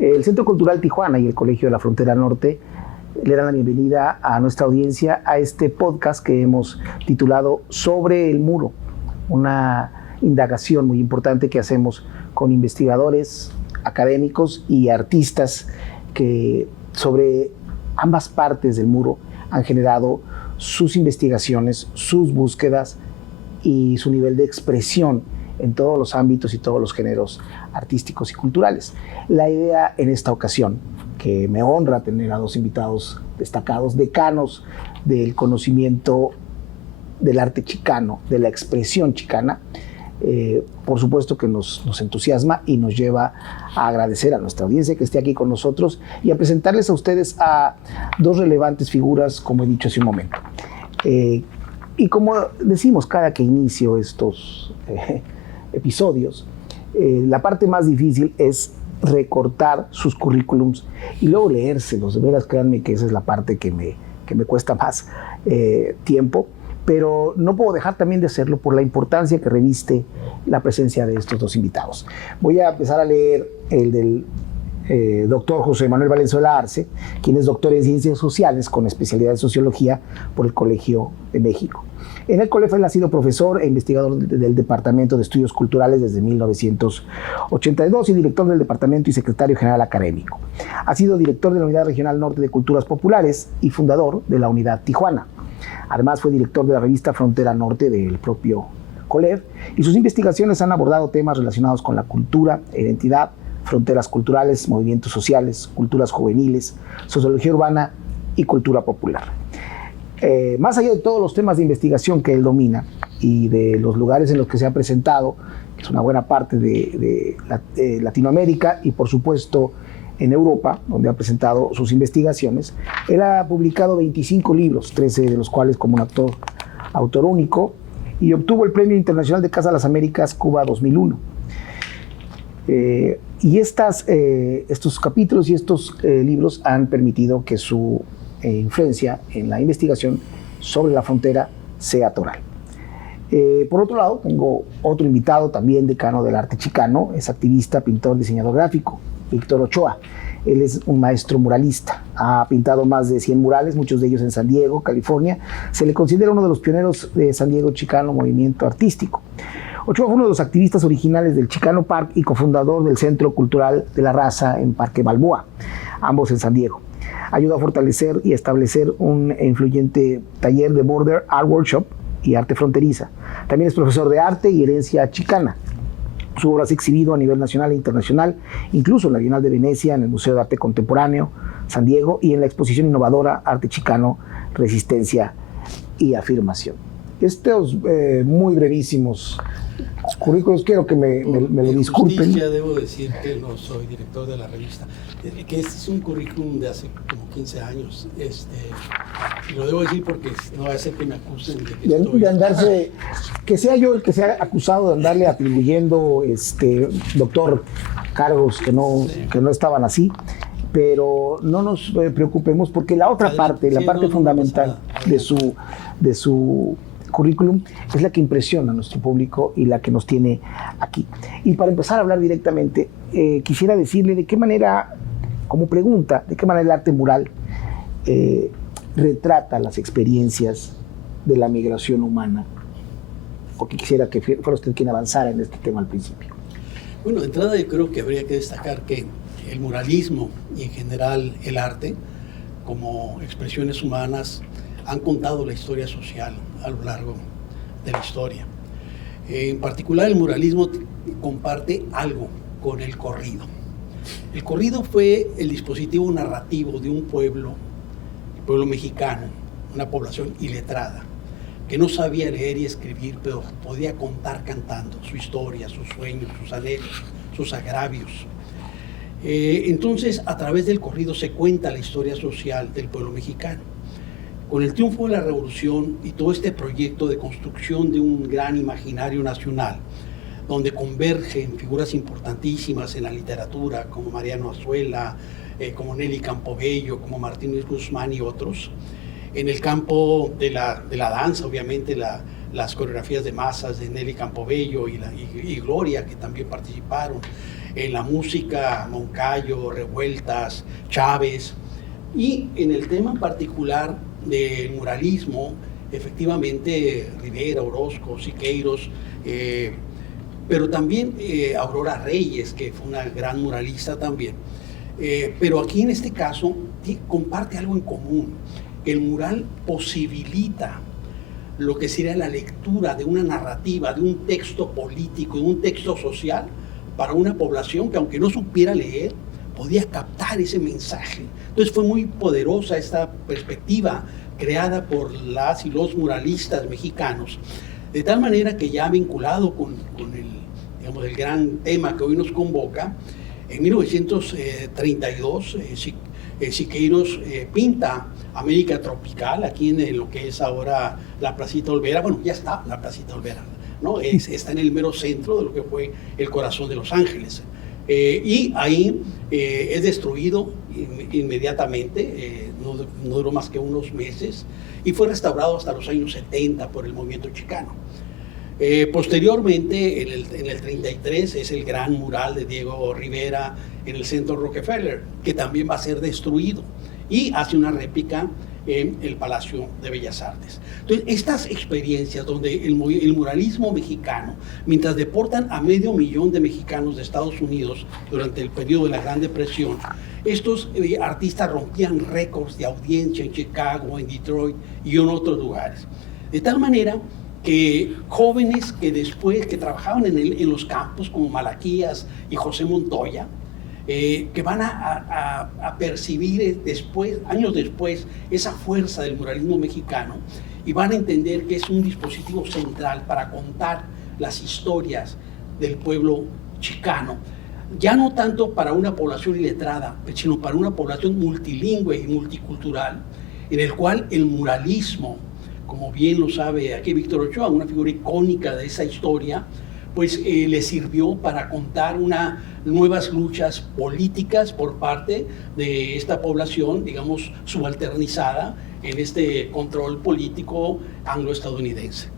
El Centro Cultural Tijuana y el Colegio de la Frontera Norte le dan la bienvenida a nuestra audiencia a este podcast que hemos titulado Sobre el Muro, una indagación muy importante que hacemos con investigadores, académicos y artistas que sobre ambas partes del muro han generado sus investigaciones, sus búsquedas y su nivel de expresión en todos los ámbitos y todos los géneros artísticos y culturales. La idea en esta ocasión, que me honra tener a dos invitados destacados, decanos del conocimiento del arte chicano, de la expresión chicana, por supuesto que nos entusiasma y nos lleva a agradecer a nuestra audiencia que esté aquí con nosotros y a presentarles a ustedes a dos relevantes figuras, como he dicho hace un momento. Y como decimos cada que inicio estos episodios, la parte más difícil es recortar sus currículums y luego leérselos. De veras, créanme que esa es la parte que me cuesta más tiempo, pero no puedo dejar también de hacerlo por la importancia que reviste la presencia de estos dos invitados. Voy a empezar a leer el del doctor José Manuel Valenzuela Arce, quien es doctor en Ciencias Sociales con especialidad en Sociología por el Colegio de México. En el COLEF él ha sido profesor e investigador del Departamento de Estudios Culturales desde 1982 y director del Departamento y secretario general académico. Ha sido director de la Unidad Regional Norte de Culturas Populares y fundador de la Unidad Tijuana. Además fue director de la revista Frontera Norte del propio COLEF y sus investigaciones han abordado temas relacionados con la cultura, identidad, fronteras culturales, movimientos sociales, culturas juveniles, sociología urbana y cultura popular. Más allá de todos los temas de investigación que él domina y de los lugares en los que se ha presentado, que es una buena parte de Latinoamérica y por supuesto en Europa, donde ha presentado sus investigaciones, él ha publicado 25 libros, 13 de los cuales como un autor único, y obtuvo el Premio Internacional de Casa de las Américas Cuba 2001. Y estos capítulos y estos libros han permitido que su influencia en la investigación sobre la frontera sea toral. Por otro lado, tengo otro invitado, también decano del arte chicano, es activista, pintor, diseñador gráfico, Víctor Ochoa. Él es un maestro muralista, ha pintado más de 100 murales, muchos de ellos en San Diego, California. Se le considera uno de los pioneros de San Diego Chicano movimiento artístico. Ochoa fue uno de los activistas originales del Chicano Park y cofundador del Centro Cultural de la Raza en Parque Balboa, ambos en San Diego. Ayudó a fortalecer y establecer un influyente taller de Border Art Workshop y arte fronteriza. También es profesor de arte y herencia chicana. Su obra se ha exhibido a nivel nacional e internacional, incluso en la Bienal de Venecia, en el Museo de Arte Contemporáneo, San Diego, y en la exposición innovadora Arte Chicano, Resistencia y Afirmación. Estos muy brevísimos currículos, quiero que me lo disculpen. Ya debo decir que no soy director de la revista, que este es un currículum de hace como 15 años, y lo debo decir porque no va a ser que me acusen de andarse, que sea yo el que sea acusado de andarle atribuyendo, doctor, cargos que no estaban así, pero no nos preocupemos porque la otra parte, la parte fundamental de su currículum es la que impresiona a nuestro público y la que nos tiene aquí. Y para empezar a hablar directamente, quisiera decirle de qué manera, como pregunta, de qué manera el arte mural retrata las experiencias de la migración humana, porque quisiera que fuera usted quien avanzara en este tema al principio. Bueno, de entrada yo creo que habría que destacar que el muralismo y en general el arte, como expresiones humanas, han contado la historia social a lo largo de la historia. En particular, el muralismo comparte algo con el corrido. El corrido fue el dispositivo narrativo de un pueblo, el pueblo mexicano, una población iletrada, que no sabía leer y escribir, pero podía contar cantando su historia, sus sueños, sus anhelos, sus agravios. Entonces, a través del corrido se cuenta la historia social del pueblo mexicano. Con el triunfo de la Revolución y todo este proyecto de construcción de un gran imaginario nacional, donde convergen figuras importantísimas en la literatura, como Mariano Azuela, como Nelly Campobello, como Martín Luis Guzmán y otros. En el campo de la danza, obviamente, las coreografías de masas de Nelly Campobello y Gloria, que también participaron. en la música, Moncayo, Revueltas, Chávez, y en el tema en particular del muralismo, efectivamente Rivera, Orozco, Siqueiros, pero también Aurora Reyes, que fue una gran muralista también. Pero aquí en este caso comparte algo en común. El mural posibilita lo que sería la lectura de una narrativa, de un texto político, de un texto social, para una población que, aunque no supiera leer, podía captar ese mensaje. Entonces fue muy poderosa esta perspectiva creada por las y los muralistas mexicanos, de tal manera que ya vinculado con el gran tema que hoy nos convoca, en 1932 Siqueiros pinta América Tropical, aquí en lo que es ahora la Placita Olvera. Bueno, ya está la Placita Olvera, ¿no? Está en el mero centro de lo que fue el corazón de Los Ángeles. Y ahí es destruido inmediatamente, no duró más que unos meses, y fue restaurado hasta los años 70 por el movimiento chicano. Posteriormente, en el 33, es el gran mural de Diego Rivera en el centro Rockefeller, que también va a ser destruido, y hace una réplica en el Palacio de Bellas Artes. Entonces, estas experiencias donde el muralismo mexicano, mientras deportan a 500,000 de mexicanos de Estados Unidos durante el periodo de la Gran Depresión, estos artistas rompían récords de audiencia en Chicago, en Detroit y en otros lugares. De tal manera que jóvenes que trabajaban en los campos, como Malaquías y José Montoya, que van a percibir años después, esa fuerza del muralismo mexicano, y van a entender que es un dispositivo central para contar las historias del pueblo chicano, ya no tanto para una población iletrada, sino para una población multilingüe y multicultural, en el cual el muralismo, como bien lo sabe aquí Víctor Ochoa, una figura icónica de esa historia, pues le sirvió para contar nuevas luchas políticas por parte de esta población, digamos, subalternizada en este control político anglo-estadounidense.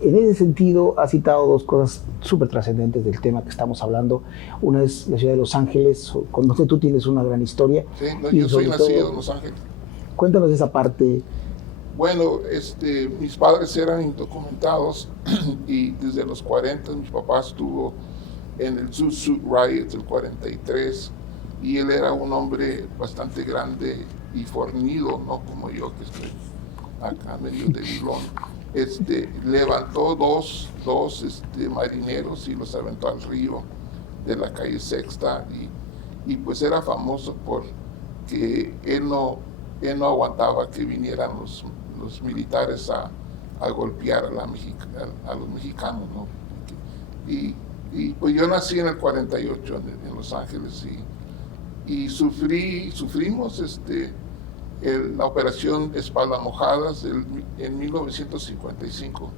En ese sentido, ha citado dos cosas súper trascendentes del tema que estamos hablando. Una es la ciudad de Los Ángeles, con donde tú tienes una gran historia. Sí, yo soy nacido en Los Ángeles. Cuéntanos esa parte. Bueno, mis padres eran indocumentados y desde los 40 mi papá estuvo en el Zoot Suit Riot del 43, y él era un hombre bastante grande y fornido, no como yo que estoy acá medio de vilón. Levantó dos marineros y los aventó al río de la calle Sexta, y pues era famoso porque él no aguantaba que vinieran los militares a golpear a los mexicanos, ¿no? Y pues yo nací en el 48 en Los Ángeles, y sufrimos la operación Espaldas Mojadas en 1955.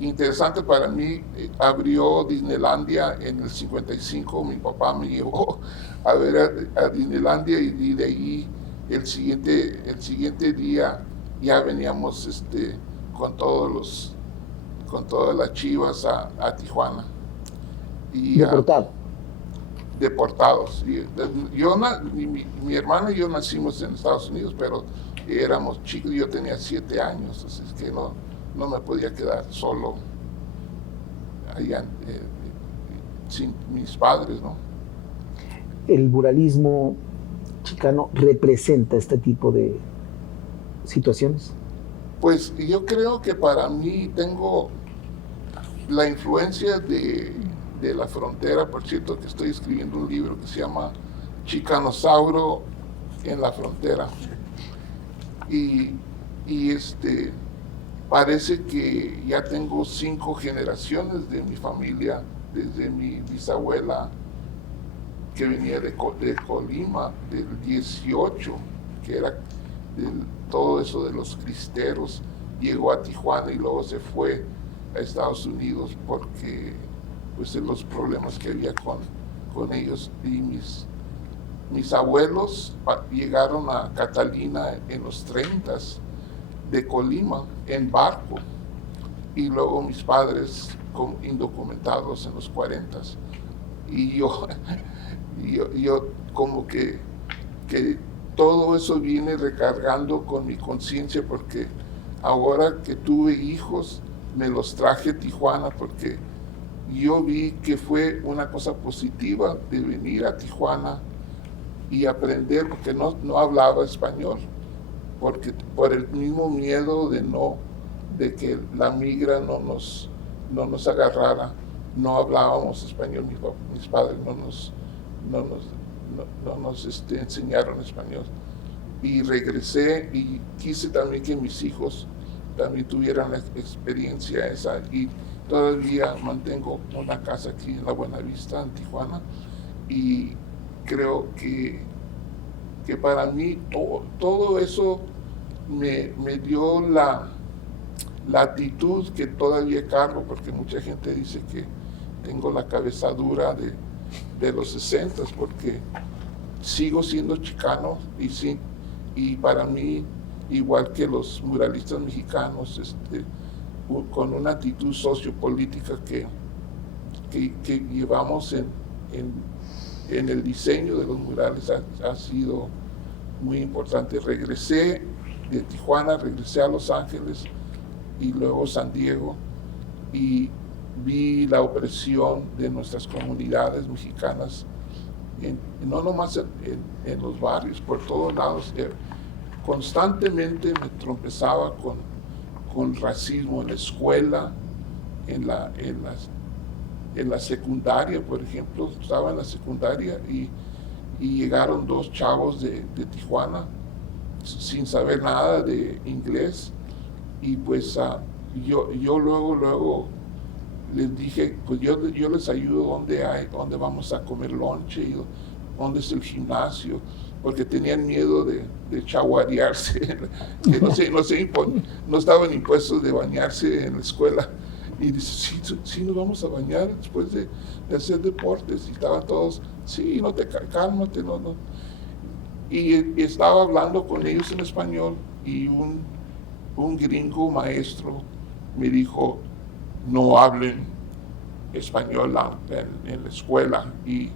Interesante para mí, abrió Disneylandia en el 55, mi papá me llevó a ver a Disneylandia, y de ahí el siguiente día ya veníamos con todas las chivas a Tijuana. Deportados. Mi hermano y yo nacimos en Estados Unidos, pero éramos chicos, yo tenía 7 años, así es que no me podía quedar solo allá sin mis padres, ¿no? El muralismo chicano representa este tipo de situaciones. Pues yo creo que para mí tengo la influencia de la frontera. Por cierto, que estoy escribiendo un libro que se llama Chicanosauro en la frontera, y parece que ya tengo 5 generaciones de mi familia, desde mi bisabuela que venía de Colima, del 18, que era todo eso de los cristeros, llegó a Tijuana y luego se fue a Estados Unidos porque pues de los problemas que había con ellos. Y mis abuelos llegaron a Catalina en los 30s de Colima en barco, y luego mis padres indocumentados en los 40s. Y yo como que todo eso viene recargando con mi conciencia, porque ahora que tuve hijos, me los traje a Tijuana, porque yo vi que fue una cosa positiva de venir a Tijuana y aprender, porque no hablaba español, porque por el mismo miedo de que la migra no nos agarrara, no hablábamos español, mis padres no nos enseñaron español. Y regresé y quise también que mis hijos también tuvieran la experiencia esa, y todavía mantengo una casa aquí en la Buenavista, en Tijuana, y creo que para mí todo eso me dio la actitud que todavía cargo, porque mucha gente dice que tengo la cabeza dura de los 60, porque sigo siendo chicano, y para mí, igual que los muralistas mexicanos, con una actitud sociopolítica que llevamos en el diseño de los murales ha sido muy importante. Regresé de Tijuana, regresé a Los Ángeles y luego San Diego, y vi la opresión de nuestras comunidades mexicanas, no nomás en los barrios, por todos lados. Constantemente me tropezaba con racismo en la escuela, en la secundaria, por ejemplo. Estaba en la secundaria y llegaron 2 chavos de Tijuana sin saber nada de inglés, y pues yo luego les dije, pues yo les ayudo dónde vamos a comer lonche y dónde es el gimnasio, porque tenían miedo de chaguarearse, que no estaban impuestos de bañarse en la escuela. Y dice, sí, nos vamos a bañar después de hacer deportes. Y estaban todos, sí, cálmate, no. Y estaba hablando con ellos en español, y un gringo maestro me dijo, no hablen español en la escuela. Y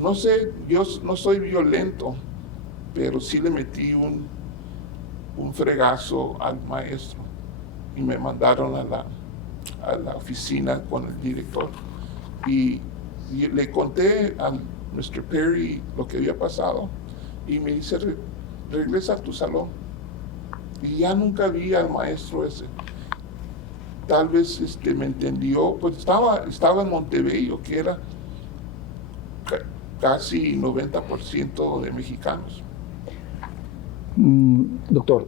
no sé, yo no soy violento, pero sí le metí un fregazo al maestro, y me mandaron a la oficina con el director, y le conté a Mr. Perry lo que había pasado, y me dice, regresa a tu salón. Y ya nunca vi al maestro ese. Tal vez me entendió, pues estaba en Montebello, que era casi 90% de mexicanos. Doctor,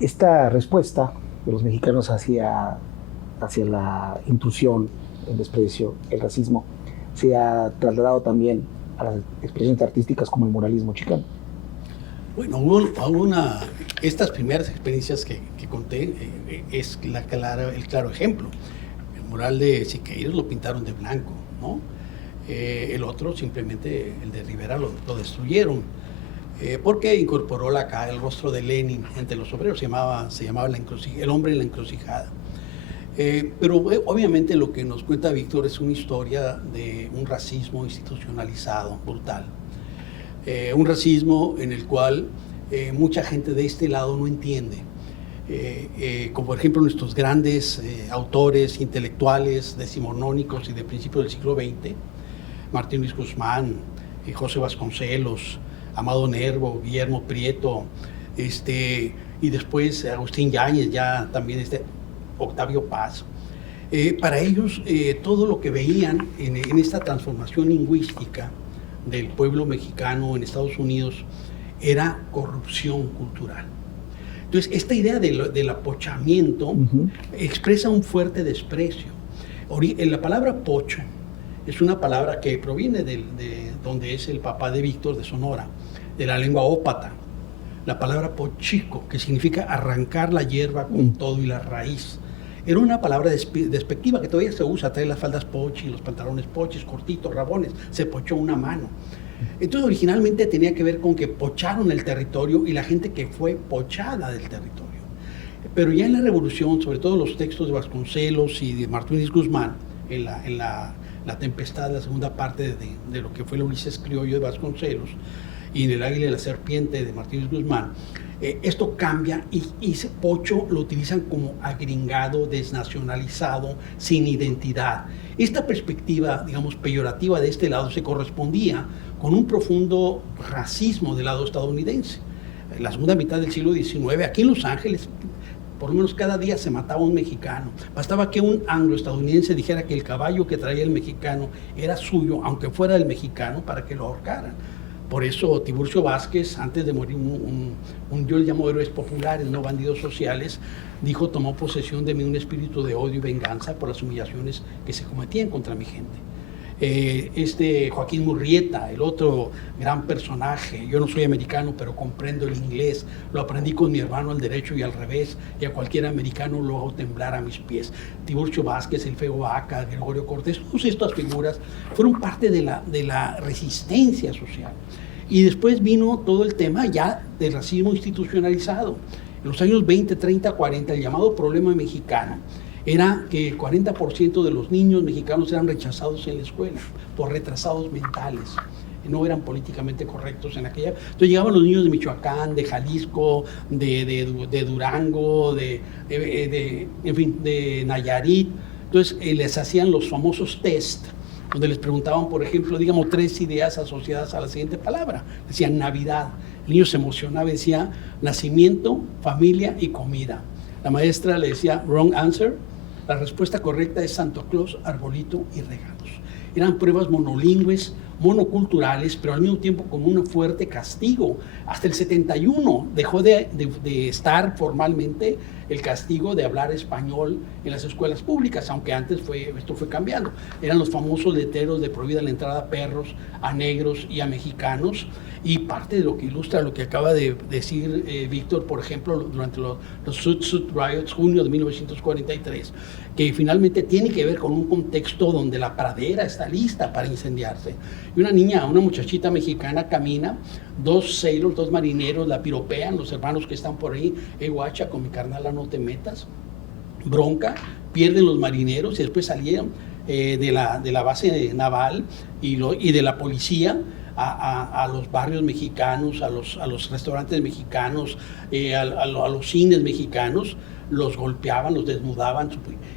esta respuesta de los mexicanos hacia la intrusión, el desprecio, el racismo, se ha trasladado también a las expresiones artísticas como el muralismo chicano. Bueno, estas primeras experiencias que conté es el claro ejemplo. El mural de Siqueiros lo pintaron de blanco, ¿no? El otro simplemente, el de Rivera, lo destruyeron, porque incorporó el rostro de Lenin entre los obreros. Se llamaba El hombre en la encrucijada. Pero obviamente lo que nos cuenta Víctor es una historia de un racismo institucionalizado, brutal. Un racismo en el cual mucha gente de este lado no entiende. Como por ejemplo nuestros grandes autores intelectuales decimonónicos y de principios del siglo XX, Martín Luis Guzmán, José Vasconcelos, Amado Nervo, Guillermo Prieto, y después Agustín Yáñez, ya también Octavio Paz. Para ellos todo lo que veían en esta transformación lingüística del pueblo mexicano en Estados Unidos era corrupción cultural. Entonces, esta idea del apochamiento expresa un fuerte desprecio. La palabra pocho es una palabra que proviene de donde es el papá de Víctor, de Sonora, de la lengua ópata. La palabra pochico, que significa arrancar la hierba con todo y la raíz. Era una palabra despectiva que todavía se usa, trae las faldas pochi, los pantalones pochis, cortitos, rabones, se pochó una mano. Entonces originalmente tenía que ver con que pocharon el territorio y la gente que fue pochada del territorio. Pero ya en la Revolución, sobre todo los textos de Vasconcelos y de Martín Luis Guzmán, en la La Tempestad, la segunda parte de lo que fue el Ulises criollo de Vasconcelos, y en El Águila y la Serpiente de Martínez Guzmán, esto cambia y ese Pocho lo utilizan como agringado, desnacionalizado, sin identidad. Esta perspectiva, digamos, peyorativa de este lado se correspondía con un profundo racismo del lado estadounidense. En la segunda mitad del siglo XIX, aquí en Los Ángeles, por lo menos cada día se mataba un mexicano. Bastaba que un anglo-estadounidense dijera que el caballo que traía el mexicano era suyo, aunque fuera el mexicano, para que lo ahorcaran. Por eso Tiburcio Vázquez, antes de morir, yo le llamo héroes populares, no bandidos sociales, dijo: tomó posesión de mí un espíritu de odio y venganza por las humillaciones que se cometían contra mi gente. Joaquín Murrieta, el otro gran personaje, yo no soy americano, pero comprendo el inglés, lo aprendí con mi hermano al derecho y al revés, y a cualquier americano lo hago temblar a mis pies. Tiburcio Vázquez, el Feo Vaca, Gregorio Cortés, todas estas figuras fueron parte de la resistencia social. Y después vino todo el tema ya del racismo institucionalizado. En los años 20, 30, 40, el llamado problema mexicano era que el 40% de los niños mexicanos eran rechazados en la escuela por retrasados mentales, no eran políticamente correctos en aquella. Entonces llegaban los niños de Michoacán, de Jalisco, de Durango, en fin, de Nayarit. Entonces les hacían los famosos test, donde les preguntaban, por ejemplo, digamos, 3 ideas asociadas a la siguiente palabra. Decían Navidad. El niño se emocionaba y decía nacimiento, familia y comida. La maestra le decía wrong answer. La respuesta correcta es Santo Claus, arbolito y regalos. Eran pruebas monolingües, monoculturales, pero al mismo tiempo con un fuerte castigo. Hasta el 71 dejó de estar formalmente el castigo de hablar español en las escuelas públicas, aunque antes esto fue cambiando. Eran los famosos letreros de prohibida la entrada a perros, a negros y a mexicanos. Y parte de lo que ilustra lo que acaba de decir Víctor, por ejemplo, durante los Suit Riots, junio de 1943, que finalmente tiene que ver con un contexto donde la pradera está lista para incendiarse. Y una muchachita mexicana camina, 2 sailors, 2 marineros la piropean, los hermanos que están por ahí: guacha, con mi carnala no te metas. Bronca, pierden los marineros y después salieron de la base naval y de la policía a los barrios mexicanos, a los restaurantes mexicanos, a los cines mexicanos. Los golpeaban, los desnudaban,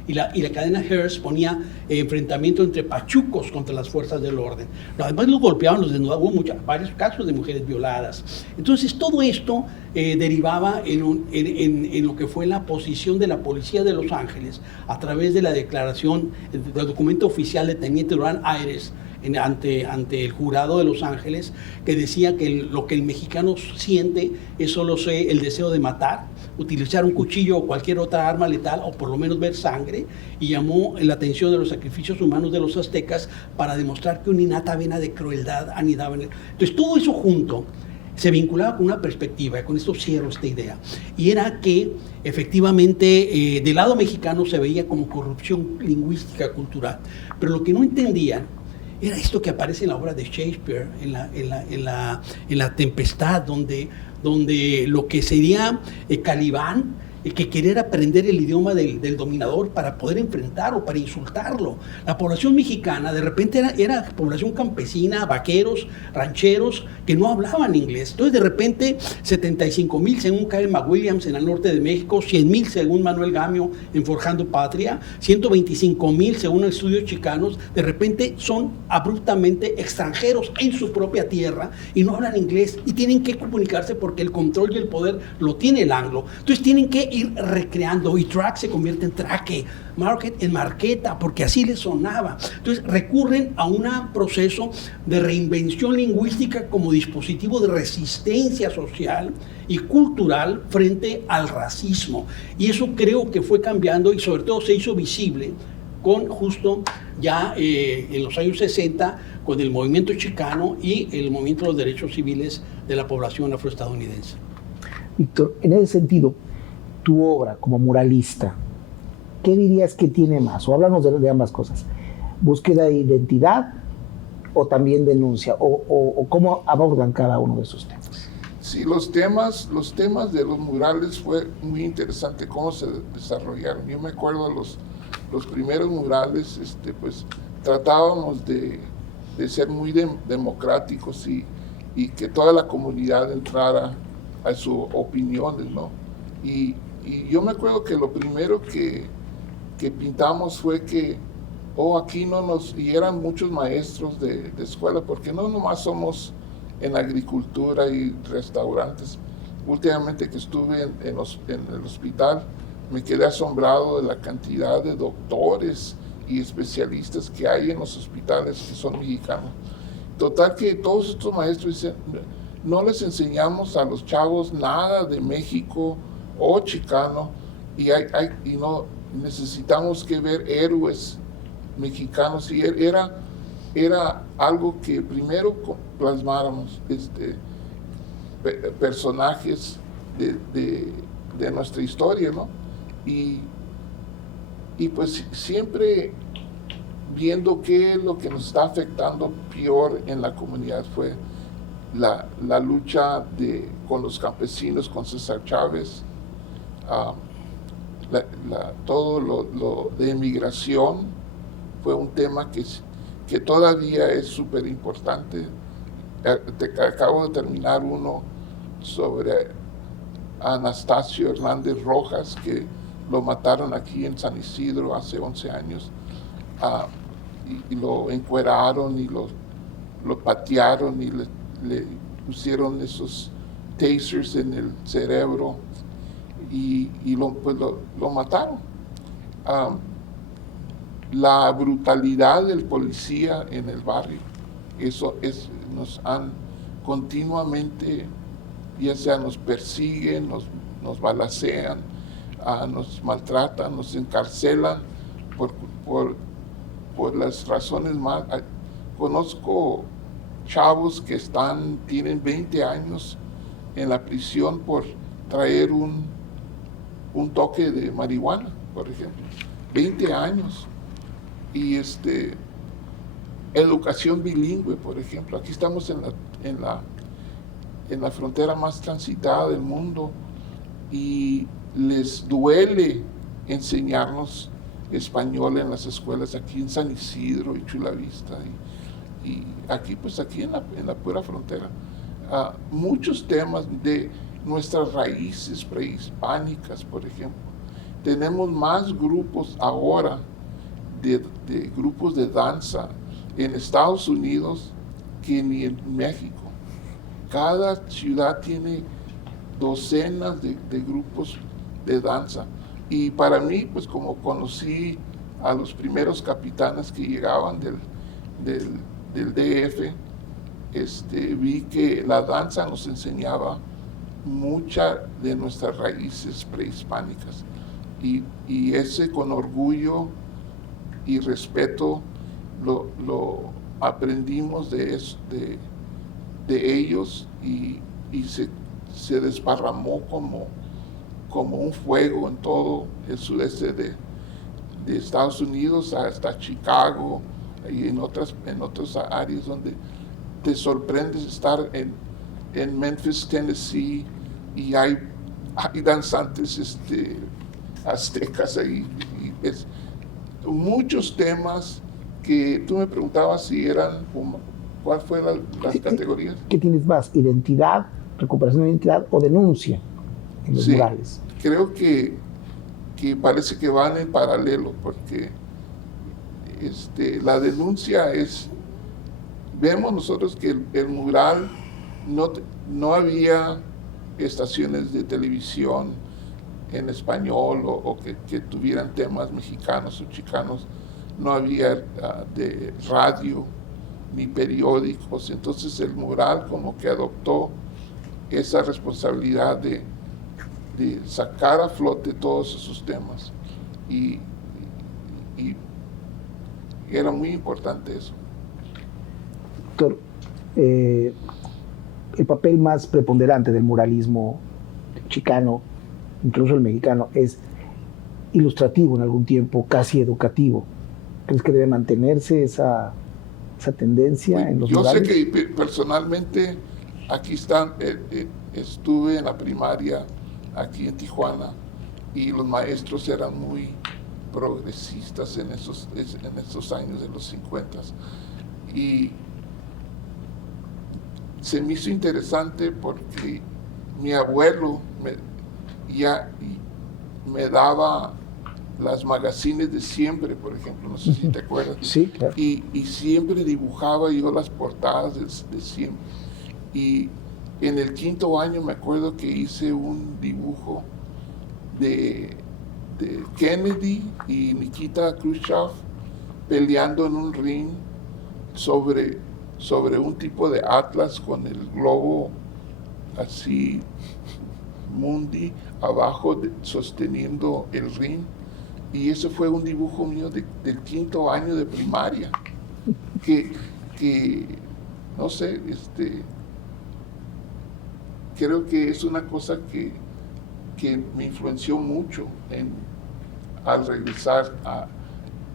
y la cadena Hearst ponía enfrentamiento entre pachucos contra las fuerzas del orden. Además los golpeaban, los desnudaban. Hubo varios casos de mujeres violadas. Entonces todo esto derivaba en lo que fue la posición de la policía de Los Ángeles a través de la declaración, del documento oficial de Teniente Durán Ayres ante el jurado de Los Ángeles, que decía que lo que el mexicano siente es solo el deseo de matar, utilizar un cuchillo o cualquier otra arma letal, o por lo menos ver sangre, y llamó la atención de los sacrificios humanos de los aztecas para demostrar que una innata vena de crueldad anidaba en él. Entonces todo eso junto se vinculaba con una perspectiva, y con esto cierro esta idea, y era que efectivamente del lado mexicano se veía como corrupción lingüística, cultural, pero lo que no entendían era esto que aparece en la obra de Shakespeare, en la Tempestad, donde lo que sería Calibán, que querer aprender el idioma del dominador para poder enfrentar o para insultarlo. La población mexicana de repente era población campesina, vaqueros, rancheros, que no hablaban inglés. Entonces de repente 75,000 según Kyle McWilliams en el norte de México, 100,000 según Manuel Gamio en Forjando Patria, 125,000 según estudios chicanos, de repente son abruptamente extranjeros en su propia tierra y no hablan inglés y tienen que comunicarse porque el control y el poder lo tiene el anglo. Entonces tienen que ir recreando, y track se convierte en traque, market en marqueta, porque así les sonaba. Entonces recurren a un proceso de reinvención lingüística como dispositivo de resistencia social y cultural frente al racismo, y eso creo que fue cambiando y sobre todo se hizo visible con justo ya en los años 60 con el movimiento chicano y el movimiento de los derechos civiles de la población afroestadounidense. Víctor, en ese sentido, tu obra como muralista, ¿qué dirías que tiene más? O háblanos de ambas cosas. ¿Búsqueda de identidad o también denuncia? ¿O cómo abordan cada uno de esos temas? Sí, los temas de los murales fue muy interesante cómo se desarrollaron. Yo me acuerdo de los primeros murales, pues tratábamos de ser muy democráticos y que toda la comunidad entrara a sus opiniones, ¿no? Y yo me acuerdo que lo primero que pintamos fue que, aquí no nos, y eran muchos maestros de escuela, porque no nomás somos en agricultura y restaurantes. Últimamente que estuve en el hospital, me quedé asombrado de la cantidad de doctores y especialistas que hay en los hospitales que son mexicanos. Total que todos estos maestros dicen, no les enseñamos a los chavos nada de México o Chicano, y no necesitamos que ver héroes mexicanos, y era algo que primero plasmáramos, personajes de nuestra historia, ¿no? Y pues siempre viendo qué es lo que nos está afectando peor en la comunidad fue la lucha con los campesinos, con César Chávez, todo lo de inmigración fue un tema que todavía es súper importante. Acabo de terminar uno sobre Anastasio Hernández Rojas, que lo mataron aquí en San Isidro hace 11 años, y lo encueraron y lo patearon y le pusieron esos tasers en el cerebro y lo mataron. La brutalidad del policía en el barrio, nos han continuamente, ya sea nos persiguen, nos balacean, nos maltratan, nos encarcelan por las razones más. Conozco chavos que tienen 20 años en la prisión por traer un toque de marihuana, por ejemplo. 20 años. Y educación bilingüe, por ejemplo. Aquí estamos en la frontera más transitada del mundo y les duele enseñarnos español en las escuelas aquí en San Isidro y Chula Vista y aquí en la pura frontera. Muchos temas de nuestras raíces prehispánicas, por ejemplo. Tenemos más grupos ahora de grupos de danza en Estados Unidos que ni en México. Cada ciudad tiene docenas de grupos de danza. Y para mí, pues como conocí a los primeros capitanes que llegaban del DF, vi que la danza nos enseñaba muchas de nuestras raíces prehispánicas. Y ese con orgullo y respeto lo aprendimos de ellos y se desparramó como un fuego en todo el sudeste de Estados Unidos hasta Chicago y en otras áreas donde te sorprendes estar en Memphis, Tennessee, y hay danzantes aztecas ahí. Muchos temas que tú me preguntabas si eran, ¿cuál fue las categorías? ¿Qué tienes más? ¿Identidad, recuperación de identidad o denuncia en los murales? Creo que parece que van en paralelo, porque la denuncia vemos nosotros que el mural no había estaciones de televisión en español o que tuvieran temas mexicanos o chicanos, no había de radio ni periódicos, entonces el mural como que adoptó esa responsabilidad de sacar a flote todos esos temas y era muy importante eso. Doctor, el papel más preponderante del muralismo chicano, incluso el mexicano, es ilustrativo en algún tiempo, casi educativo. ¿Crees que debe mantenerse esa tendencia en los murales? Yo sé que personalmente aquí estuve en la primaria aquí en Tijuana y los maestros eran muy progresistas en estos años de los 50. Y se me hizo interesante porque mi abuelo me daba las magazines de Siempre, por ejemplo, no sé si te acuerdas. Sí, claro. Y siempre dibujaba yo las portadas de Siempre. Y en el 5º año me acuerdo que hice un dibujo de Kennedy y Nikita Khrushchev peleando en un ring sobre un tipo de atlas con el globo así mundi abajo sosteniendo el ring. Y eso fue un dibujo mío del 5º año de primaria, que no sé, creo que es una cosa que me influenció mucho al regresar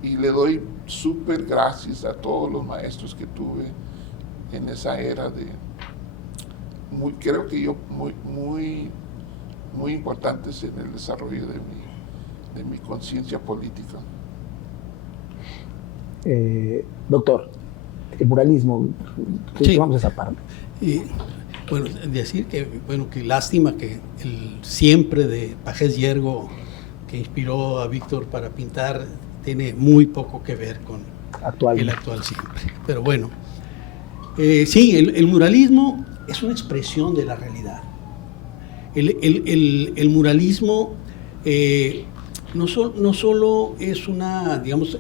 y le doy súper gracias a todos los maestros que tuve en esa era creo que muy importantes en el desarrollo de mi conciencia política. Doctor, el muralismo, Sí. vamos a esa parte. Y, bueno, decir que lástima que el Siempre de Pajés Yergo, que inspiró a Víctor para pintar, tiene muy poco que ver con el actual Siempre. Pero bueno, sí, el muralismo es una expresión de la realidad. El muralismo no solo es una, digamos,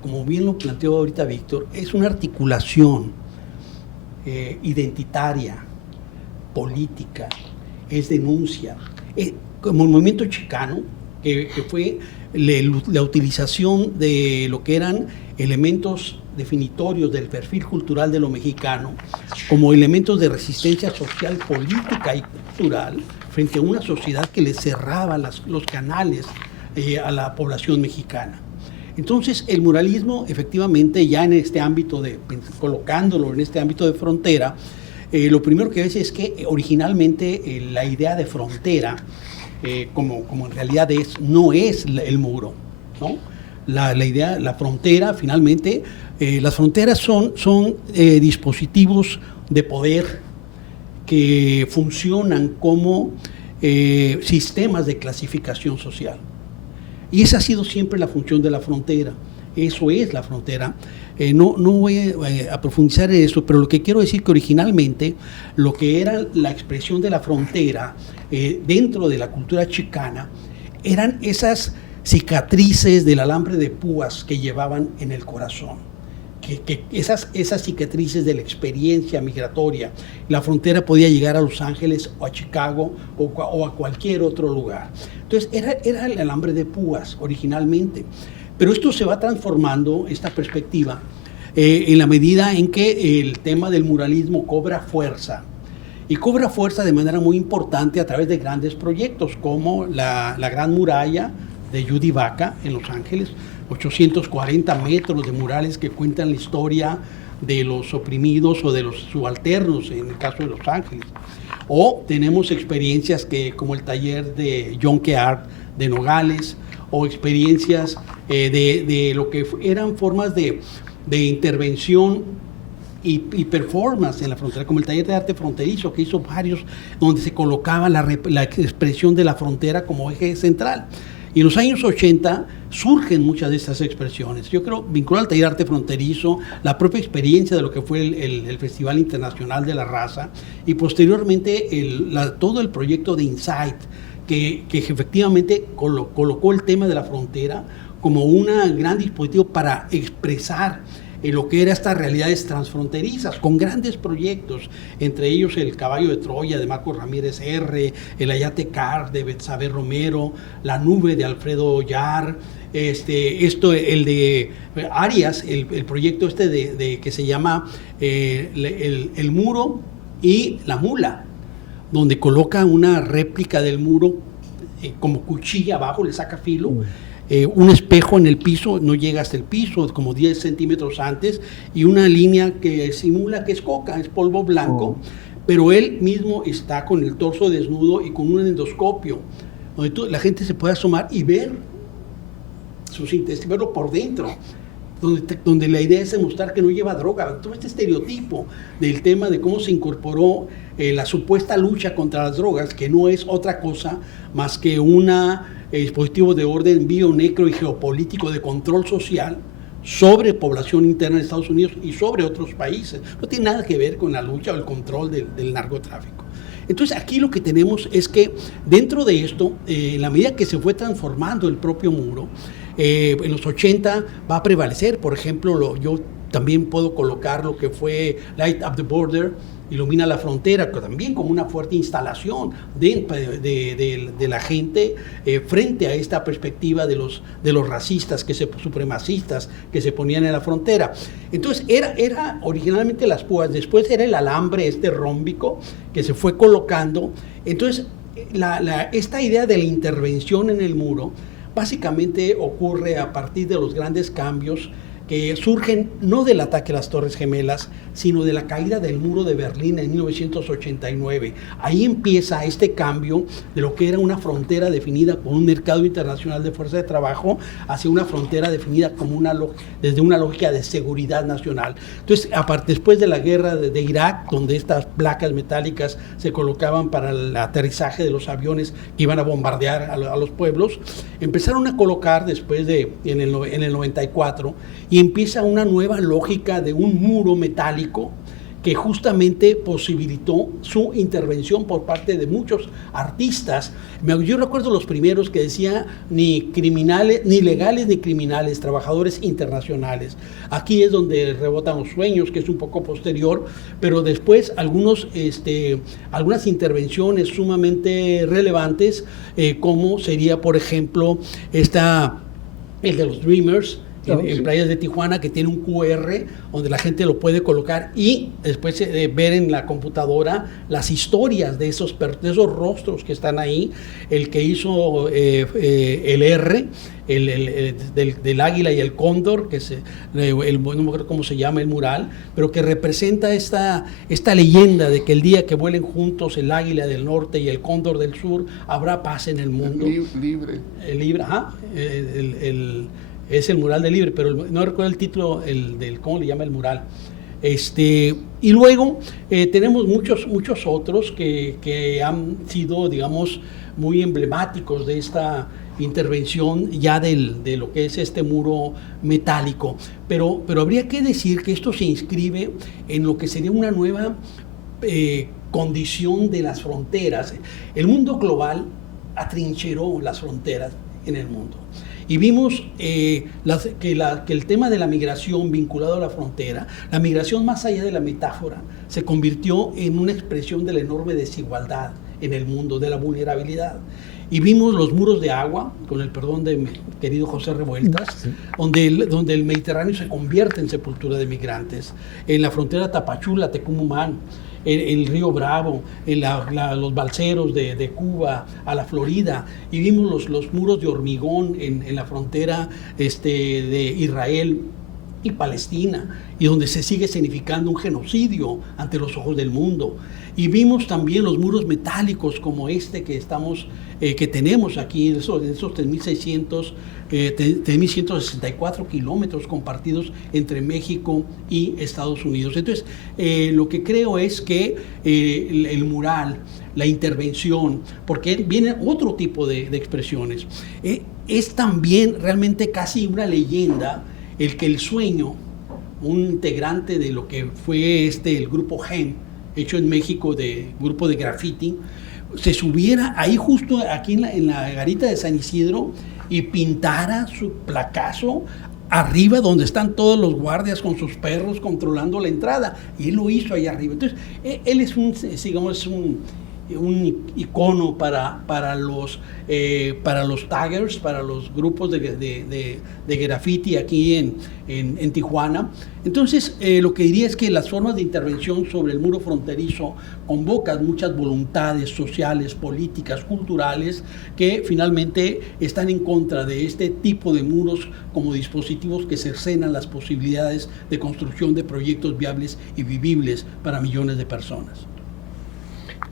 como bien lo planteó ahorita Víctor, es una articulación identitaria, política, es denuncia. Como el movimiento chicano, que fue la utilización de lo que eran elementos definitorios del perfil cultural de lo mexicano como elementos de resistencia social, política y cultural frente a una sociedad que le cerraba los canales a la población mexicana. Entonces, el muralismo, efectivamente, ya en este ámbito colocándolo en este ámbito de frontera, lo primero que ves es que originalmente la idea de frontera, como en realidad no es el muro, ¿no? La frontera, finalmente, las fronteras son dispositivos de poder que funcionan como sistemas de clasificación social. Y esa ha sido siempre la función de la frontera. Eso es la frontera. No voy a profundizar en eso, pero lo que quiero decir que originalmente lo que era la expresión de la frontera dentro de la cultura chicana eran esas cicatrices del alambre de púas que llevaban en el corazón. Esas cicatrices de la experiencia migratoria. La frontera podía llegar a Los Ángeles o a Chicago o a cualquier otro lugar. Entonces era el alambre de púas originalmente. Pero esto se va transformando, esta perspectiva, en la medida en que el tema del muralismo cobra fuerza. Y cobra fuerza de manera muy importante a través de grandes proyectos como la Gran Muralla de Judy Baca en Los Ángeles, 840 metros de murales que cuentan la historia de los oprimidos o de los subalternos en el caso de Los Ángeles. O tenemos experiencias como el taller de John Keart de Nogales, o experiencias de lo que eran formas de intervención y performance en la frontera, como el taller de arte fronterizo que hizo varios, donde se colocaba la expresión de la frontera como eje central. Y en los años 80 surgen muchas de estas expresiones. Yo creo, vinculado al taller de arte fronterizo, la propia experiencia de lo que fue el Festival Internacional de la Raza, y posteriormente todo el proyecto de Insight, que efectivamente colocó el tema de la frontera como un gran dispositivo para expresar lo que eran estas realidades transfronterizas, con grandes proyectos, entre ellos el Caballo de Troya de Marcos Ramírez R., el Ayate Car de Betsabe Romero, La Nube de Alfredo Ollar, el de Arias, el proyecto que se llama el Muro y la Mula, donde coloca una réplica del muro como cuchilla abajo, le saca filo, un espejo en el piso, no llega hasta el piso, como 10 centímetros antes, y una línea que simula que es coca, es polvo blanco, pero él mismo está con el torso desnudo y con un endoscopio, donde la gente se puede asomar y ver verlo por dentro, donde la idea es demostrar que no lleva droga. Todo este estereotipo del tema de cómo se incorporó la supuesta lucha contra las drogas, que no es otra cosa más que un dispositivo de orden bio-necro y geopolítico de control social sobre población interna de Estados Unidos y sobre otros países. No tiene nada que ver con la lucha o el control del narcotráfico. Entonces aquí lo que tenemos es que dentro de esto, en la medida que se fue transformando el propio muro, en los 80 va a prevalecer, por ejemplo, yo también puedo colocar lo que fue Light Up the Border, Ilumina la Frontera, que también como una fuerte instalación de la gente frente a esta perspectiva de los racistas, supremacistas que se ponían en la frontera. Entonces era originalmente las púas, después era el alambre rómbico que se fue colocando. Entonces esta idea de la intervención en el muro básicamente ocurre a partir de los grandes cambios que surgen no del ataque a las Torres Gemelas, sino de la caída del muro de Berlín en 1989. Ahí empieza este cambio de lo que era una frontera definida por un mercado internacional de fuerza de trabajo hacia una frontera definida como desde una lógica de seguridad nacional. Entonces, después de la guerra de Irak, donde estas placas metálicas se colocaban para el aterrizaje de los aviones que iban a bombardear a los pueblos, empezaron a colocar después en el 94, y empieza una nueva lógica de un muro metálico que justamente posibilitó su intervención por parte de muchos artistas. Yo recuerdo los primeros que decía ni criminales, ni legales ni criminales, trabajadores internacionales. Aquí es donde rebotan los sueños, que es un poco posterior, pero después algunas intervenciones sumamente relevantes, como sería, por ejemplo, el de los Dreamers, en playas de Tijuana, que tiene un QR donde la gente lo puede colocar y después ver en la computadora las historias de esos rostros que están ahí. El que hizo el R, del águila y el cóndor, que no me acuerdo cómo se llama el mural, pero que representa esta leyenda de que el día que vuelen juntos el águila del norte y el cóndor del sur, habrá paz en el mundo. Libre. Es el mural de Libre, pero no recuerdo el título cómo le llama el mural. Y luego tenemos muchos otros que han sido, digamos, muy emblemáticos de esta intervención ya de lo que es este muro metálico. Pero habría que decir que esto se inscribe en lo que sería una nueva condición de las fronteras. El mundo global atrincheró las fronteras en el mundo. Y vimos que el tema de la migración vinculado a la frontera, la migración más allá de la metáfora, se convirtió en una expresión de la enorme desigualdad en el mundo, de la vulnerabilidad. Y vimos los muros de agua, con el perdón de mi querido José Revueltas, sí, donde el Mediterráneo se convierte en sepultura de migrantes. En la frontera Tapachula, Tecumumán, el río Bravo, los balseros de Cuba a la Florida, y vimos los muros de hormigón en la frontera de Israel y Palestina, y donde se sigue significando un genocidio ante los ojos del mundo. Y vimos también los muros metálicos como que tenemos aquí, esos 3.164 kilómetros compartidos entre México y Estados Unidos. Entonces, lo que creo es que el mural, la intervención, porque viene otro tipo de expresiones, es también realmente casi una leyenda el que el sueño, un integrante de lo que fue el grupo GEM, hecho en México, grupo de graffiti, se subiera ahí justo aquí en la garita de San Isidro y pintara su placazo arriba donde están todos los guardias con sus perros controlando la entrada, y él lo hizo ahí arriba. Entonces, él es un icono para los taggers, para los grupos de graffiti aquí en Tijuana. Entonces, lo que diría es que las formas de intervención sobre el muro fronterizo convocan muchas voluntades sociales, políticas, culturales, que finalmente están en contra de este tipo de muros como dispositivos que cercenan las posibilidades de construcción de proyectos viables y vivibles para millones de personas.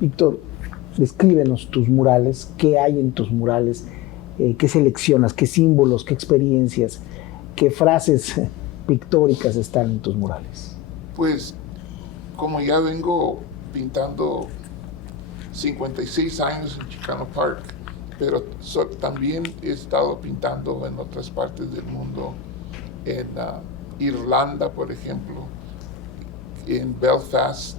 Víctor, descríbenos tus murales, qué hay en tus murales, ¿Qué seleccionas? ¿Qué símbolos? ¿Qué experiencias? ¿Qué frases pictóricas están en tus murales? Pues como ya vengo pintando 56 años en Chicano Park, pero también he estado pintando en otras partes del mundo, en Irlanda, por ejemplo, en Belfast,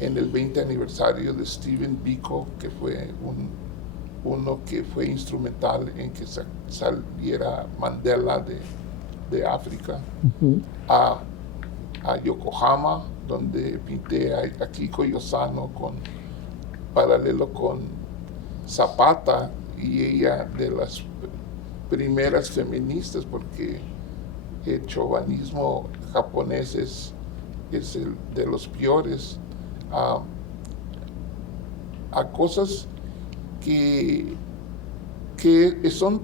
en el 20 aniversario de Stephen Biko, que fue uno que fue instrumental en que saliera Mandela de África. Uh-huh. A Yokohama, donde pinté a Kiko Yosano paralelo con Zapata, y ella de las primeras feministas, porque el chauvinismo japonés es el de los peores, a cosas que son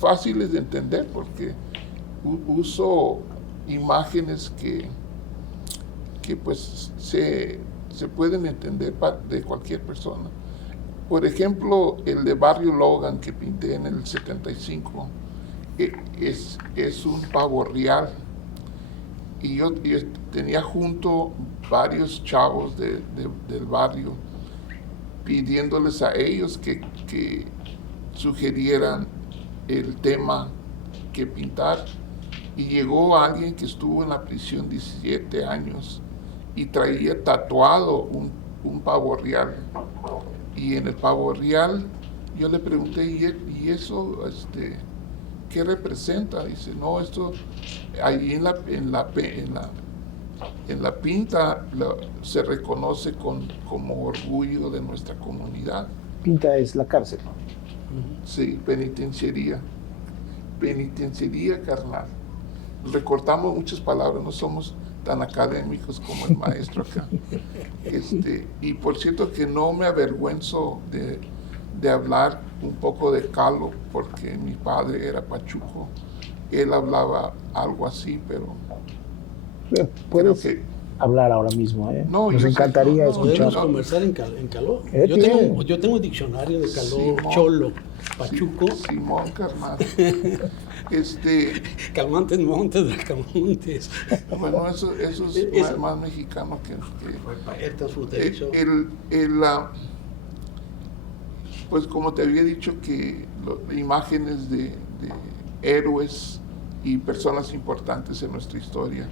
fáciles de entender, porque uso imágenes que pues se pueden entender de cualquier persona. Por ejemplo, el de Barrio Logan que pinté en el 75 es un pavo real, y yo tenía junto varios chavos del barrio pidiéndoles a ellos que sugirieran el tema que pintar. Y llegó alguien que estuvo en la prisión 17 años y traía tatuado un pavo real. Y en el pavo real yo le pregunté, ¿y eso qué representa? Dice, no, esto ahí en la pinta se reconoce como orgullo de nuestra comunidad. Pinta es la cárcel, ¿no? Sí, penitenciaría, carnal. Recortamos muchas palabras, no somos tan académicos como el maestro acá. Y por cierto que no me avergüenzo de hablar un poco de calo, porque mi padre era pachuco. Él hablaba algo así, pero puedes hablar ahora mismo, ¿eh? No, nos encantaría escuchar. Podemos conversar en caló. Yo tengo un diccionario de caló, Simón, cholo, pachuco. Simón, carnal. Calmantes Montes, Bracamontes. Bueno, eso es más mexicano que pues como te había dicho, que imágenes de héroes y personas importantes en nuestra historia.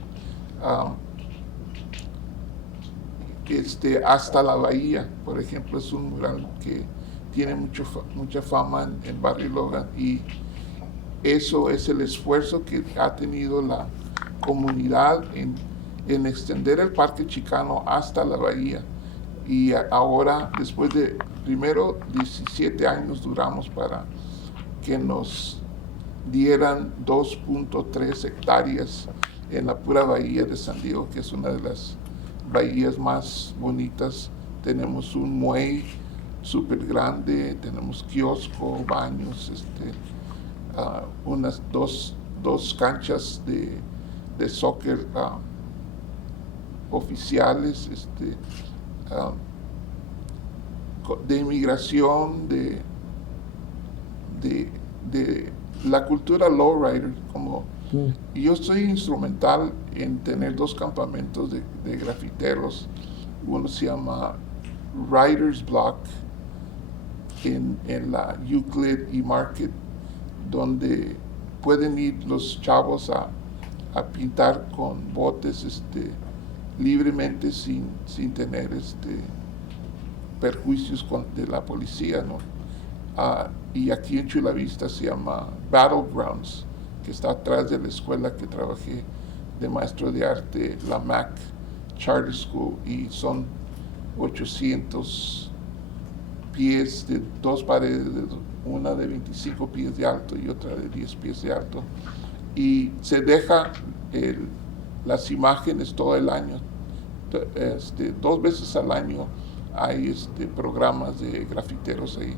Hasta la Bahía, por ejemplo, es un mural que tiene mucha fama en Barrio Logan, y eso es el esfuerzo que ha tenido la comunidad en extender el Parque Chicano hasta la Bahía. Y ahora, después de, primero 17 años duramos para que nos dieran 2.3 hectáreas en la pura bahía de San Diego, que es una de las bahías más bonitas. Tenemos un muelle súper grande, tenemos kiosco, baños, unas dos canchas de soccer oficiales, de inmigración, de la cultura lowrider. Yo soy instrumental en tener 2 campamentos de grafiteros. Uno se llama Writer's Block en la Euclid y Market, donde pueden ir los chavos a pintar con botes libremente sin tener perjuicios de la policía, ¿no? Y aquí en Chula Vista se llama Battlegrounds, que está atrás de la escuela que trabajé de maestro de arte, la Mac Charter School, y son 800 pies de 2 paredes, una de 25 pies de alto y otra de 10 pies de alto, y se deja las imágenes todo el año. 2 veces al año hay programas de grafiteros ahí.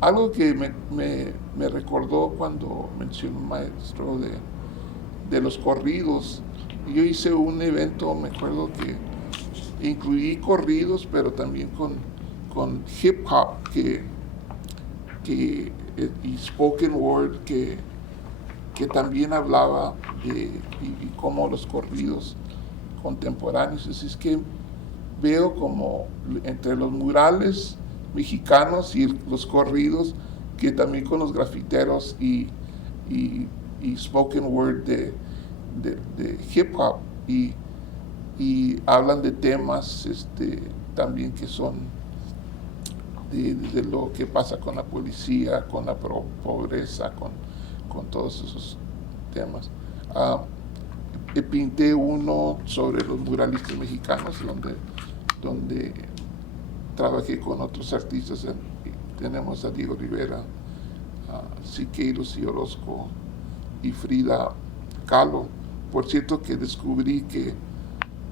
Algo que me recordó cuando mencionó el maestro de los corridos. Yo hice un evento, me acuerdo que incluí corridos, pero también con hip hop, que y spoken word que también hablaba y cómo los corridos contemporáneos. Así es que veo como entre los murales mexicanos y los corridos, que también con los grafiteros y spoken word de hip hop, y hablan de temas también que son de lo que pasa con la policía, con la pobreza, con todos esos temas. Pinté uno sobre los muralistas mexicanos, donde trabajé con otros artistas. Tenemos a Diego Rivera, a Siqueiros y Orozco y Frida Kahlo. Por cierto, que descubrí que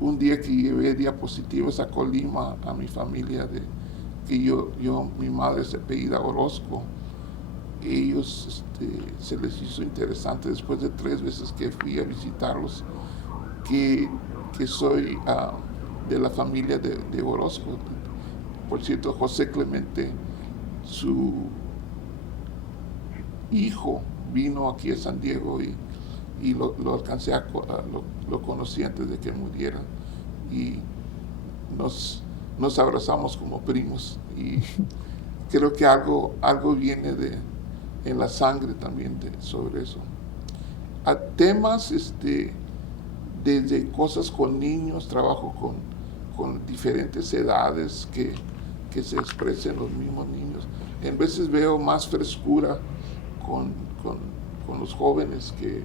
un día que llevé diapositivas a Colima a mi familia, mi madre se apellida Orozco, ellos se les hizo interesante después de 3 veces que fui a visitarlos, que soy de la familia de Orozco. Por cierto, José Clemente, su hijo, vino aquí a San Diego y lo alcancé lo conocí antes de que muriera, y nos abrazamos como primos, y creo que algo viene en la sangre también sobre eso. A temas desde cosas con niños, trabajo con diferentes edades que se expresen los mismos niños. En veces veo más frescura con los jóvenes que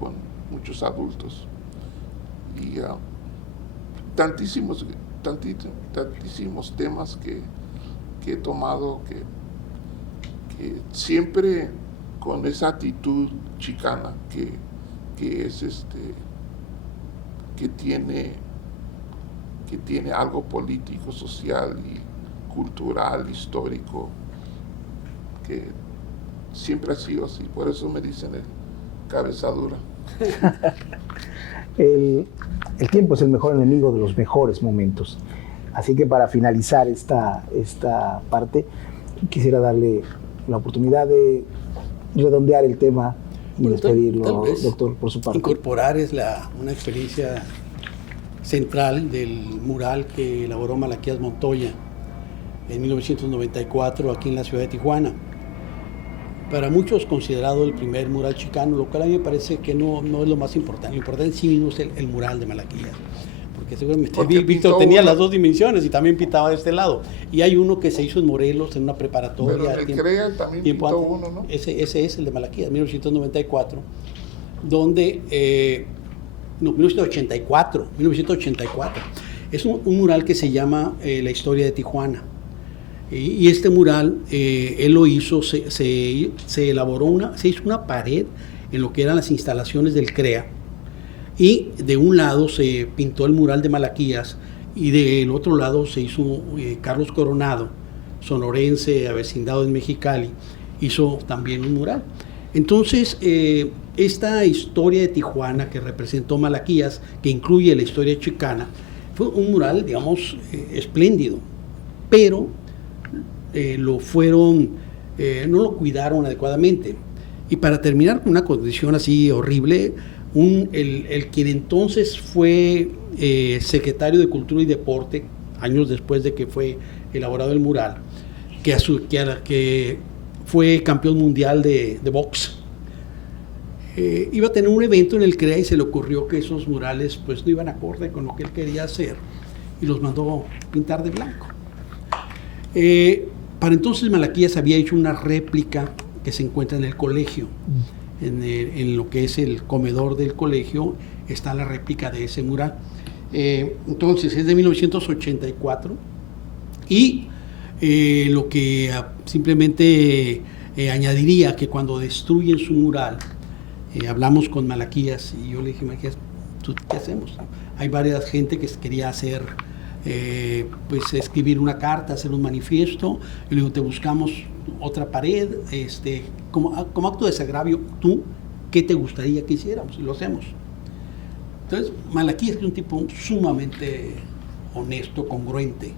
con muchos adultos. Y tantísimos temas que he tomado, que siempre con esa actitud chicana que es que tiene algo político, social y cultural, histórico, que siempre ha sido así. Por eso me dicen el cabeza dura. El tiempo es el mejor enemigo de los mejores momentos. Así que para finalizar esta parte, quisiera darle la oportunidad de redondear el tema y despedirlo, doctor, por su parte. Incorporar una experiencia central del mural que elaboró Malaquías Montoya en 1994 aquí en la ciudad de Tijuana. Para muchos considerado el primer mural chicano, lo cual a mí me parece que no es lo más importante. Lo importante en sí mismo es el mural de Malaquías. Porque seguramente Víctor tenía las 2 dimensiones y también pintaba de este lado. Y hay uno que se hizo en Morelos, en una preparatoria. Pero el CREA también pintó uno, ¿no? Ese es el de Malaquías, 1994, donde... 1984. Es un mural que se llama La historia de Tijuana. Y este mural, él lo hizo, se elaboró se hizo una pared en lo que eran las instalaciones del CREA, y de un lado se pintó el mural de Malaquías y del otro lado se hizo Carlos Coronado, sonorense, avecindado en Mexicali, hizo también un mural. Entonces, esta historia de Tijuana que representó Malaquías, que incluye la historia chicana, fue un mural, digamos, espléndido, pero no lo cuidaron adecuadamente. Y para terminar con una condición así horrible, el quien entonces fue secretario de Cultura y Deporte, años después de que fue elaborado el mural, que fue campeón mundial de box, iba a tener un evento en el CREA y se le ocurrió que esos murales pues no iban acorde con lo que él quería hacer y los mandó pintar de blanco. Para entonces Malaquías había hecho una réplica que se encuentra en el colegio. En lo que es el comedor del colegio está la réplica de ese mural. Entonces es de 1984 y lo que simplemente añadiría que cuando destruyen su mural, hablamos con Malaquías y yo le dije, Malaquías, ¿qué hacemos? Hay varias gente que quería hacer, pues escribir una carta, hacer un manifiesto. Yo le digo, te buscamos otra pared, como acto de desagravio, ¿tú qué te gustaría que hiciéramos? Y lo hacemos. Entonces, Malaquías, que es un tipo sumamente honesto, congruente,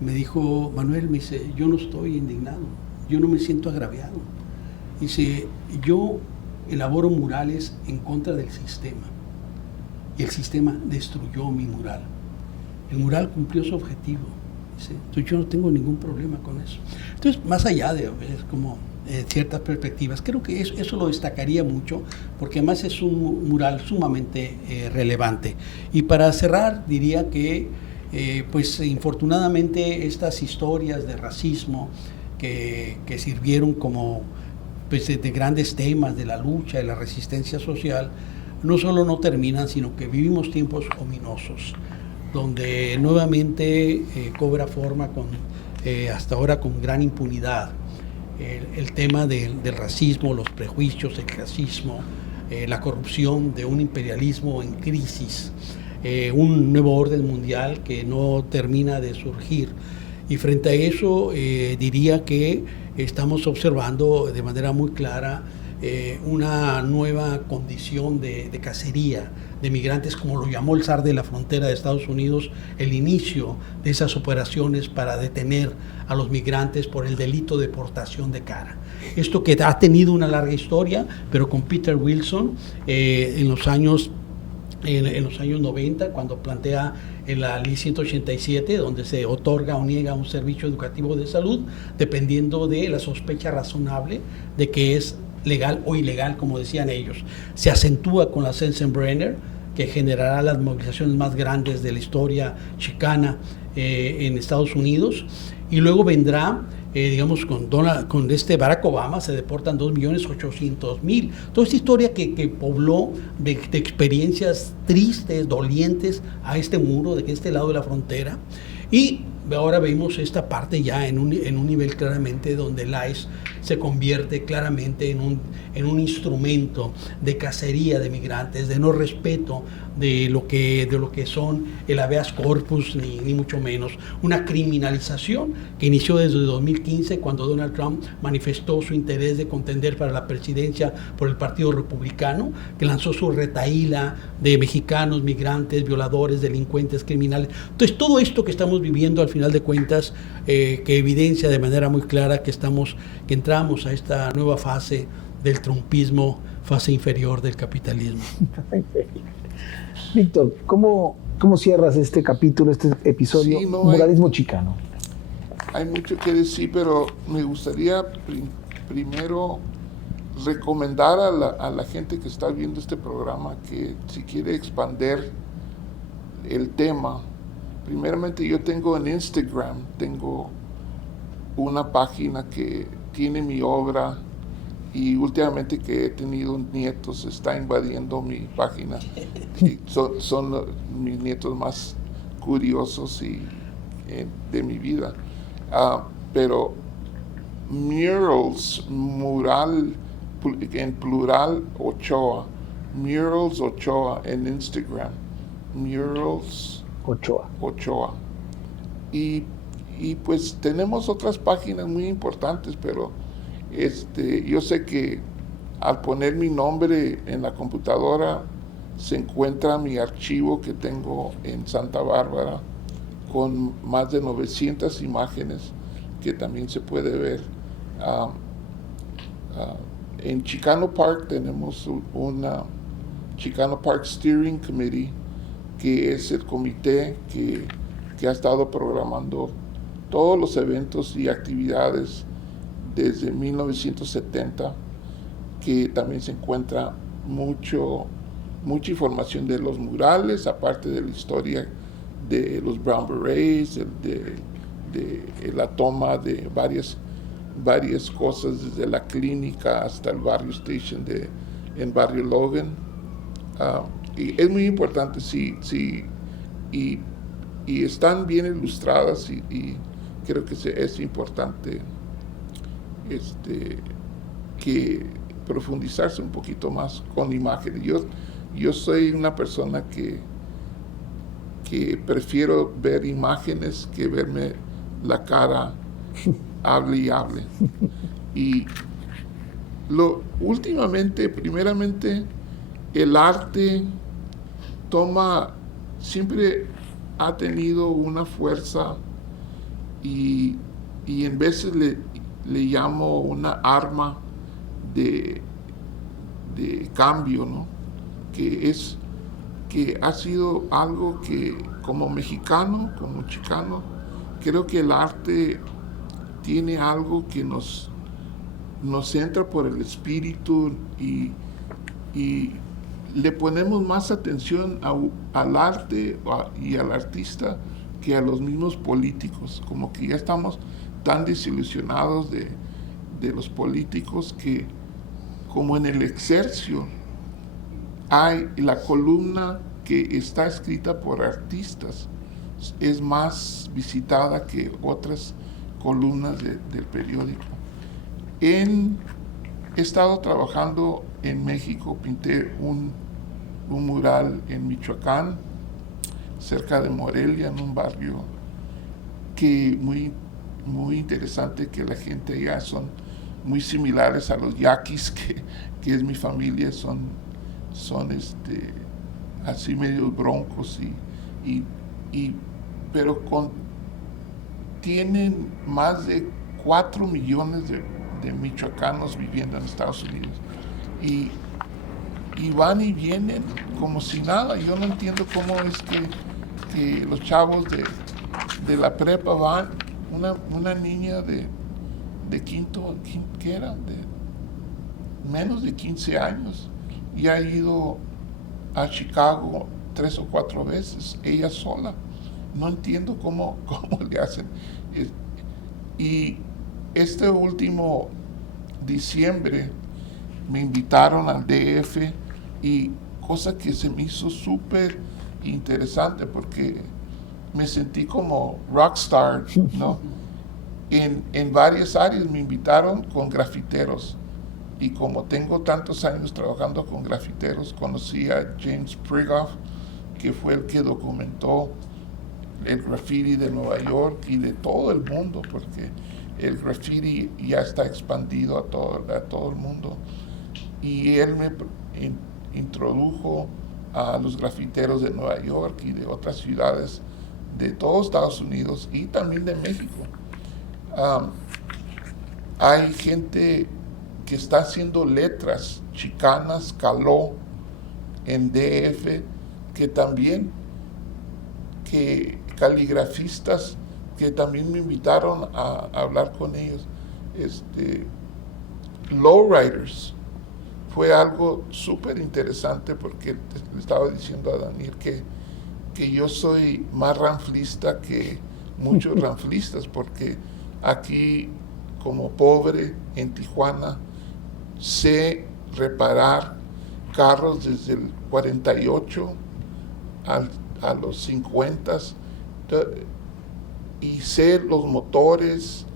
me dijo, Manuel, me dice, yo no estoy indignado, yo no me siento agraviado. Dice, yo elaboro murales en contra del sistema y el sistema destruyó mi mural. El mural cumplió su objetivo. Dice, entonces yo no tengo ningún problema con eso. Entonces, más allá de como ciertas perspectivas, creo que eso lo destacaría mucho, porque además es un mural sumamente relevante. Y para cerrar, diría que pues infortunadamente estas historias de racismo que sirvieron como pues, de grandes temas de la lucha, de la resistencia social, no solo no terminan, sino que vivimos tiempos ominosos, donde nuevamente cobra forma hasta ahora con gran impunidad el tema del racismo, los prejuicios, el clasismo, la corrupción de un imperialismo en crisis, un nuevo orden mundial que no termina de surgir. Y frente a eso diría que estamos observando de manera muy clara una nueva condición de cacería de migrantes, como lo llamó el zar de la frontera de Estados Unidos, el inicio de esas operaciones para detener a los migrantes por el delito de portación de cara. Esto que ha tenido una larga historia, pero con Peter Wilson en los años 90, cuando plantea en la Ley 187, donde se otorga o niega un servicio educativo de salud, dependiendo de la sospecha razonable de que es legal o ilegal, como decían ellos. Se acentúa con la Sensenbrenner, que generará las movilizaciones más grandes de la historia chicana en Estados Unidos, y luego vendrá digamos, con Barack Obama se deportan 2.800.000. Toda esta historia que pobló de experiencias tristes, dolientes a este muro, de este lado de la frontera. Y ahora vemos esta parte ya en un nivel claramente donde el ICE se convierte claramente en un instrumento de cacería de migrantes, de no respeto de lo que son el habeas corpus, ni mucho menos. Una criminalización que inició desde 2015, cuando Donald Trump manifestó su interés de contender para la presidencia por el Partido Republicano, que lanzó su retahíla de mexicanos, migrantes, violadores, delincuentes, criminales. Entonces, todo esto que estamos viviendo, al final de cuentas, que evidencia de manera muy clara que entramos a esta nueva fase del trumpismo, fase inferior del capitalismo. Víctor, ¿cómo cierras este capítulo, este episodio, sí, muralismo chicano? Hay mucho que decir, pero me gustaría primero recomendar a la gente que está viendo este programa que si quiere expandir el tema, primeramente yo tengo en Instagram, tengo una página que tiene mi obra, y últimamente que he tenido nietos está invadiendo mi página. Son mis nietos más curiosos de mi vida. Pero mural en plural Ochoa, Murals Ochoa en Instagram, Murals Ochoa. Y pues tenemos otras páginas muy importantes, pero yo sé que al poner mi nombre en la computadora se encuentra mi archivo que tengo en Santa Bárbara con más de 900 imágenes que también se puede ver. En Chicano Park tenemos una Chicano Park Steering Committee, que es el comité que ha estado programando todos los eventos y actividades desde 1970, que también se encuentra mucha información de los murales, aparte de la historia de los Brown Berets, de la toma de varias cosas, desde la clínica hasta el barrio Station en barrio Logan. Y es muy importante, y están bien ilustradas, y creo que es importante que profundizarse un poquito más con imágenes. Yo soy una persona que prefiero ver imágenes que verme la cara hable. Y primeramente, el arte siempre ha tenido una fuerza, y en veces le llamo una arma de cambio, ¿no? Que ha sido algo que como mexicano, como chicano, creo que el arte tiene algo que nos entra por el espíritu y le ponemos más atención al arte y al artista que a los mismos políticos, como que ya estamos tan desilusionados de los políticos que, como en el Excelsior, hay la columna que está escrita por artistas, es más visitada que otras columnas del periódico. He estado trabajando en México, pinté un mural en Michoacán, cerca de Morelia, en un barrio que muy interesante, que la gente allá son muy similares a los yaquis, que es mi familia, son así medio broncos pero tienen más de 4 millones de michoacanos viviendo en Estados Unidos y van y vienen como si nada. Yo no entiendo cómo es que los chavos de la prepa van, una niña de quinto, ¿qué era? De menos de 15 años, y ha ido a Chicago 3 o 4 veces, ella sola. No entiendo cómo le hacen. Y este último diciembre me invitaron al DF, y cosa que se me hizo súper interesante porque me sentí como rockstar, ¿no? En varias áreas me invitaron con grafiteros, y como tengo tantos años trabajando con grafiteros, conocí a James Prigoff, que fue el que documentó el graffiti de Nueva York y de todo el mundo, porque el graffiti ya está expandido a todo el mundo. Y él me introdujo a los grafiteros de Nueva York y de otras ciudades de todos Estados Unidos y también de México. Hay gente que está haciendo letras chicanas, caló, en DF, que también, que caligrafistas que también me invitaron a hablar con ellos. Lowriders fue algo súper interesante, porque le estaba diciendo a Daniel que yo soy más ranflista que muchos ranflistas, porque aquí, como pobre en Tijuana, sé reparar carros desde el 48 a los 50, y sé los motores,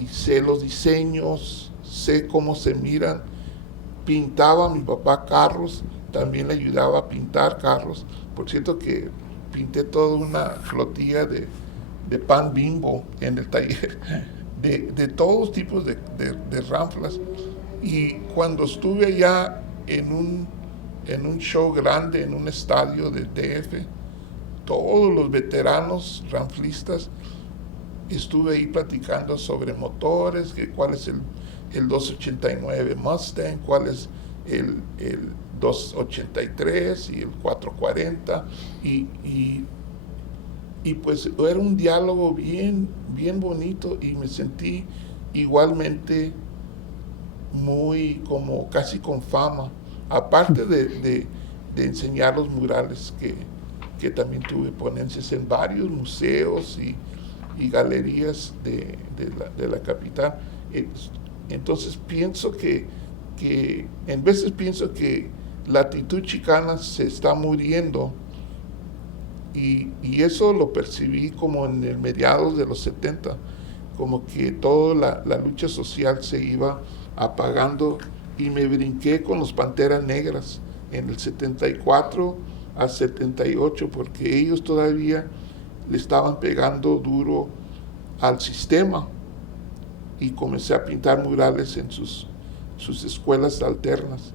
y sé los diseños, sé cómo se miran. Pintaba a mi papá carros, también le ayudaba a pintar carros. Por cierto que pinté toda una flotilla de pan Bimbo en el taller, de todos tipos de ranflas. Y cuando estuve allá en un show grande, en un estadio de DF, todos los veteranos ranflistas, estuve ahí platicando sobre motores, cuál es el 289 Mustang, cuál es el 283 y el 440, y pues era un diálogo bien bonito, y me sentí igualmente muy, como casi con fama, aparte de enseñar los murales, que también tuve ponencias en varios museos y galerías de la capital. Entonces pienso que en veces pienso que la actitud chicana se está muriendo, y eso lo percibí como en el mediados de los 70, como que toda la lucha social se iba apagando, y me brinqué con los Panteras Negras en el 74 al 78, porque ellos todavía le estaban pegando duro al sistema, y comencé a pintar murales en sus escuelas alternas,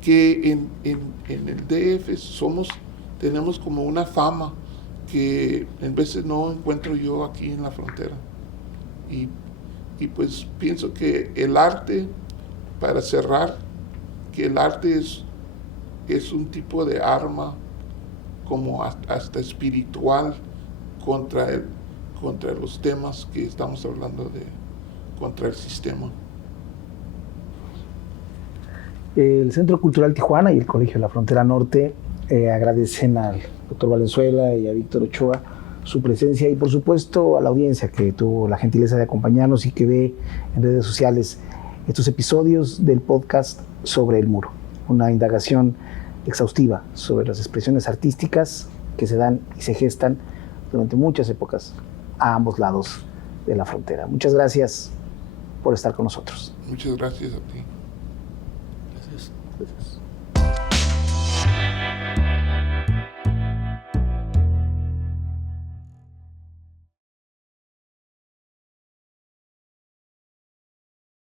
que en el DF tenemos como una fama que en veces no encuentro yo aquí en la frontera, Y pues pienso que el arte, para cerrar, que el arte es un tipo de arma como hasta espiritual contra los temas que estamos hablando contra el sistema. El Centro Cultural Tijuana y el Colegio de la Frontera Norte agradecen al doctor Valenzuela y a Víctor Ochoa su presencia y por supuesto a la audiencia que tuvo la gentileza de acompañarnos y que ve en redes sociales estos episodios del podcast sobre el muro, una indagación exhaustiva sobre las expresiones artísticas que se dan y se gestan durante muchas épocas a ambos lados de la frontera. Muchas gracias por estar con nosotros. Muchas gracias a ti. Gracias. Gracias.